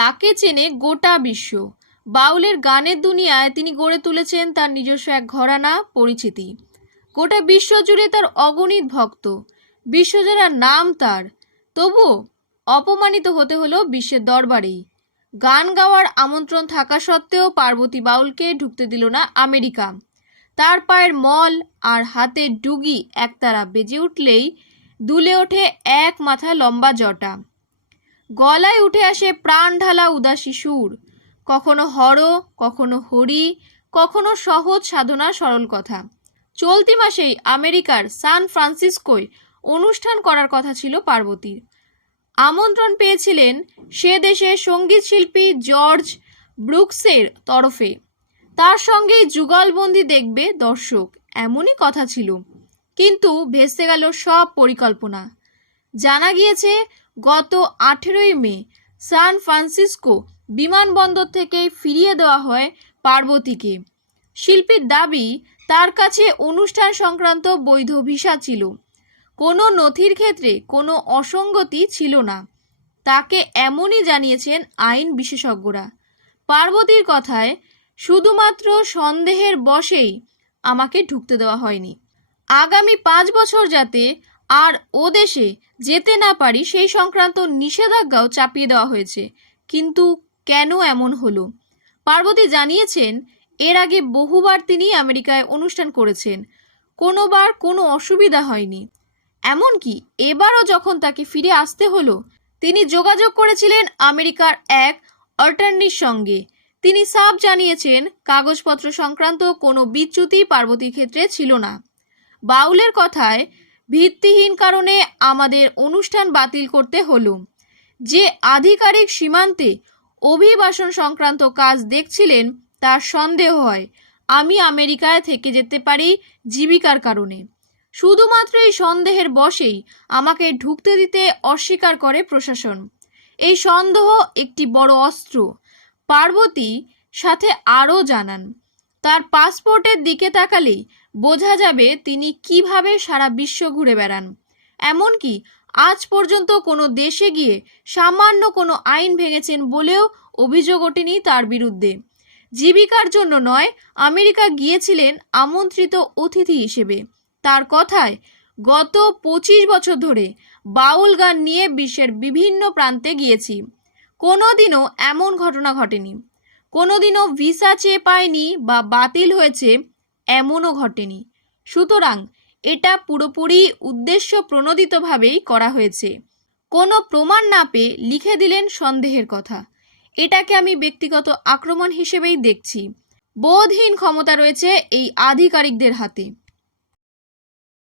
তাকে চেনে গোটা বিশ্ব। বাউলের গানের দুনিয়ায় তিনি গড়ে তুলেছেন তার নিজস্ব এক ঘরানা, পরিচিতি। গোটা বিশ্ব জুড়ে তার অগণিত ভক্ত। বিশ্বজোড়া নাম তার তবু অপমানিত হতে হলো বিশ্বের দরবারেই। গান গাওয়ার আমন্ত্রণ থাকা সত্ত্বেও পার্বতী বাউলকে ঢুকতে দিল না আমেরিকা। তার পায়ের মল আর হাতের ডুগি একতারা বেজে উঠলেই দুলে ওঠে এক মাথা লম্বা জটা। গলায় উঠে আসে প্রাণ ঢালা উদাসী সুর। কখনো হর, কখনো হরি, কখনো সহজ সাধনা সরল কথা। চলতি মাসেই আমেরিকার সান ফ্রান্সিসকোয় অনুষ্ঠান করার কথা ছিল পার্বতীর। আমন্ত্রণ পেয়েছিলেন সে দেশের সংগীত শিল্পী জর্জ ব্রুকসের তরফে। তার সঙ্গেই যুগলবন্দি দেখবে দর্শক, এমনই কথা ছিল। কিন্তু ভেসে গেল সব পরিকল্পনা। জানা গিয়েছে গত আঠেরোই মে সান ফ্রান্সিসকো বিমানবন্দর থেকে ফিরিয়ে দেওয়া হয় পার্বতীকে। শিল্পীর দাবি, তার কাছে অনুষ্ঠান সংক্রান্ত বৈধ ভিসা ছিল। কোনো নথির ক্ষেত্রে কোনো অসঙ্গতি ছিল না। তাকে এমনই জানিয়েছেন আইন বিশেষজ্ঞরা। পার্বতীর কথায়, শুধুমাত্র সন্দেহের বশেই আমাকে ঢুকতে দেওয়া হয়নি। আগামী পাঁচ বছর যাতে আর ও দেশে যেতে না পারি সেই সংক্রান্ত নিষেধাজ্ঞাও চাপিয়ে দেওয়া হয়েছে। কিন্তু কেন এমন হলো? পার্বতী জানিয়েছেন, এর আগে বহুবার তিনি আমেরিকায় অনুষ্ঠান করেছেন। কোনোবার কোনো অসুবিধা হয়নি। এমনকি এবারও যখন তাকে ফিরে আসতে হলো, তিনি যোগাযোগ করেছিলেন আমেরিকার এক অল্টার্নির সঙ্গে। তিনি সাফ জানিয়েছেন, কাগজপত্র সংক্রান্ত কোনো বিচ্যুতি পার্বতীর ক্ষেত্রে ছিল না। বাউলের কথায় ভিত্তিহীন কারণে আমাদের অনুষ্ঠান বাতিল করতে হলো। যে আধিকারিক সীমান্তে অভিবাসন সংক্রান্ত কাজ দেখছিলেন, তার সন্দেহ হয়, আমি আমেরিকায় থেকে যেতে পারি জীবিকার কারণে। শুধুমাত্র এই সন্দেহের বশেই আমাকে ঢুকতে দিতে অস্বীকার করে প্রশাসন। এই সন্দেহ একটি বড় অস্ত্র, পার্বতী সাথে আরও জানান। তার পাসপোর্টের দিকে তাকালেই বোঝা যাবে তিনি কীভাবে সারা বিশ্ব ঘুরে বেড়ান। এমনকি আজ পর্যন্ত কোনো দেশে গিয়ে সামান্য কোনো আইন ভেঙেছেন বলেও অভিযোগ ওঠেনি তার বিরুদ্ধে। জীবিকার জন্য নয়, আমেরিকা গিয়েছিলেন আমন্ত্রিত অতিথি হিসেবে। তার কথায়, গত পঁচিশ বছর ধরে বাউল গান নিয়ে বিশ্বের বিভিন্ন প্রান্তে গিয়েছি। কোনোদিনও এমন ঘটনা ঘটেনি। কোনোদিনও ভিসা চেয়ে পায়নি বা বাতিল হয়েছে এমনও ঘটেনি। সুতরাং এটা পুরোপুরি উদ্দেশ্য প্রণোদিতভাবেই করা হয়েছে। কোনো প্রমাণ না পেয়ে লিখে দিলেন সন্দেহের কথা। এটাকে আমি ব্যক্তিগত আক্রমণ হিসেবেই দেখছি। বোধহীন ক্ষমতা রয়েছে এই আধিকারিকদের হাতে।